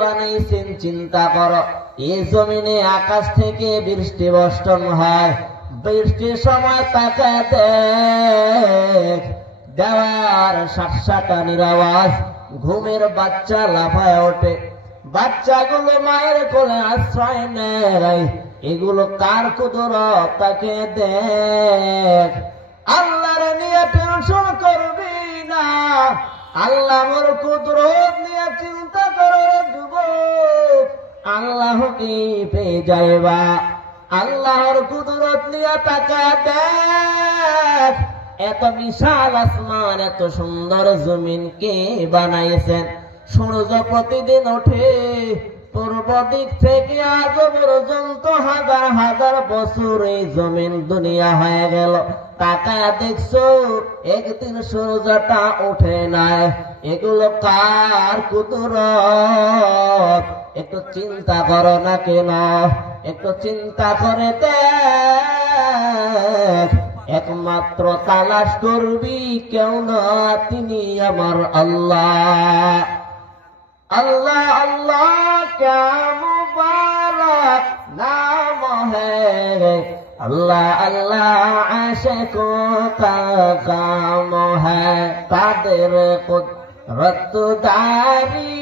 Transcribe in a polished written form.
বানাইছেন চিন্তা করো। এই জমিনে আকাশ থেকে বৃষ্টি বর্ষণ হয়, বৃষ্টির সময় তাকায় দেখ দেওয়ার সাটসাটানির আওয়াজ, ঘুমের বাচ্চা লাফায় ওঠে, বাচ্চাগুলো মায়ের কোলে আশ্রয় নেয়। এগুলো কার কুদরত তাকে দেখ। আল্লাহর নিয়ে টেনশন করবি না, আল্লাহর কুদরত নিয়ে চিন্তা করে যুবক, আল্লাহকে পেয়ে যাইবা। আল্লাহর কুদরত নিয়ে তাকা দেখ, এত বিশাল আসমান, এত সুন্দর জমিন কে বানাইছেন? সূর্য প্রতিদিন ওঠে পূর্ব দিক থেকে আজ পর্যন্ত হাজার হাজার বছর এই জমিন দুনিয়া হয়ে গেল, তাকায় দেখছো একদিন সূর্যটা ওঠে নাই। এগুলো কার কুদরত? একটু চিন্তা করো না কেন? একটু চিন্তা করে দেখ, একমাত্র তালাশ করবি কেউ না, তিনি আমার আল্লাহ। अल्लाह अल्लाह क्या मुबारक नाम है, अल्लाह अल्लाह आशिकों का काम है, कादिर कुदरत दारी।